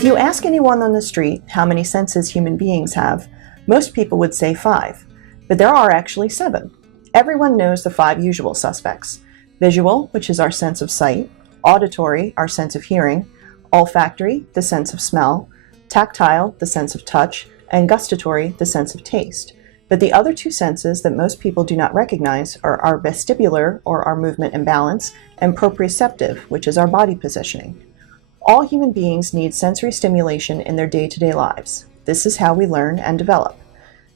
If you ask anyone on the street how many senses human beings have, most people would say 5, but there are actually 7. Everyone knows the 5 usual suspects: visual, which is our sense of sight; auditory, our sense of hearing; olfactory, the sense of smell; tactile, the sense of touch; and gustatory, the sense of taste. But the other 2 senses that most people do not recognize are our vestibular, or our movement and balance, and proprioceptive, which is our body positioning. All human beings need sensory stimulation in their day-to-day lives. This is how we learn and develop.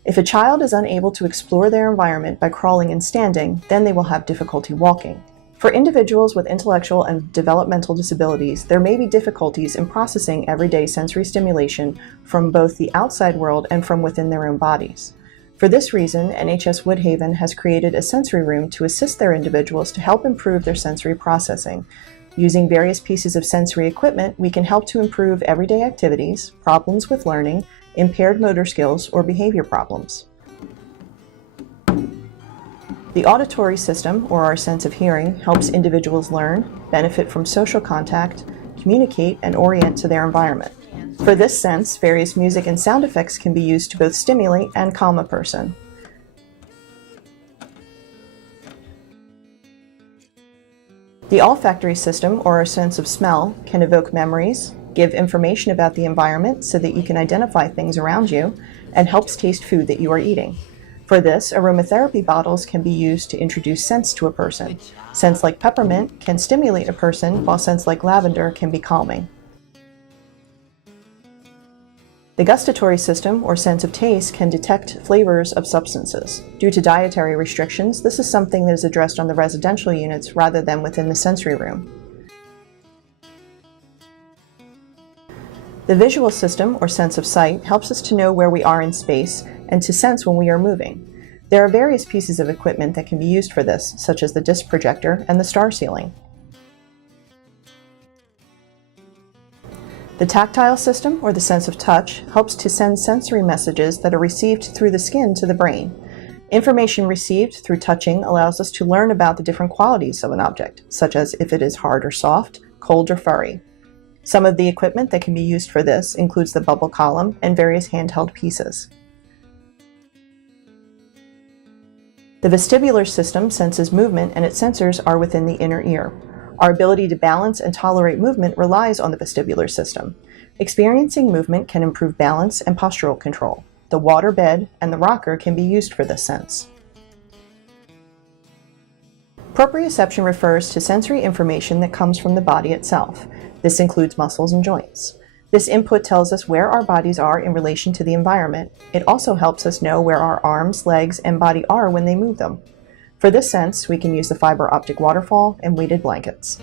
If a child is unable to explore their environment by crawling and standing, then they will have difficulty walking. For individuals with intellectual and developmental disabilities, there may be difficulties in processing everyday sensory stimulation from both the outside world and from within their own bodies. For this reason, NHS Woodhaven has created a sensory room to assist their individuals to help improve their sensory processing. Using various pieces of sensory equipment, we can help to improve everyday activities, problems with learning, impaired motor skills, or behavior problems. The auditory system, or our sense of hearing, helps individuals learn, benefit from social contact, communicate, and orient to their environment. For this sense, various music and sound effects can be used to both stimulate and calm a person. The olfactory system, or our sense of smell, can evoke memories, give information about the environment so that you can identify things around you, and helps taste food that you are eating. For this, aromatherapy bottles can be used to introduce scents to a person. Scents like peppermint can stimulate a person, while scents like lavender can be calming. The gustatory system, or sense of taste, can detect flavors of substances. Due to dietary restrictions, this is something that is addressed on the residential units rather than within the sensory room. The visual system, or sense of sight, helps us to know where we are in space and to sense when we are moving. There are various pieces of equipment that can be used for this, such as the disc projector and the star ceiling. The tactile system, or the sense of touch, helps to send sensory messages that are received through the skin to the brain. Information received through touching allows us to learn about the different qualities of an object, such as if it is hard or soft, cold or furry. Some of the equipment that can be used for this includes the bubble column and various handheld pieces. The vestibular system senses movement, and its sensors are within the inner ear. Our ability to balance and tolerate movement relies on the vestibular system. Experiencing movement can improve balance and postural control. The water bed and the rocker can be used for this sense. Proprioception refers to sensory information that comes from the body itself. This includes muscles and joints. This input tells us where our bodies are in relation to the environment. It also helps us know where our arms, legs, and body are when they move them. For this sense, we can use the fiber optic waterfall and weighted blankets.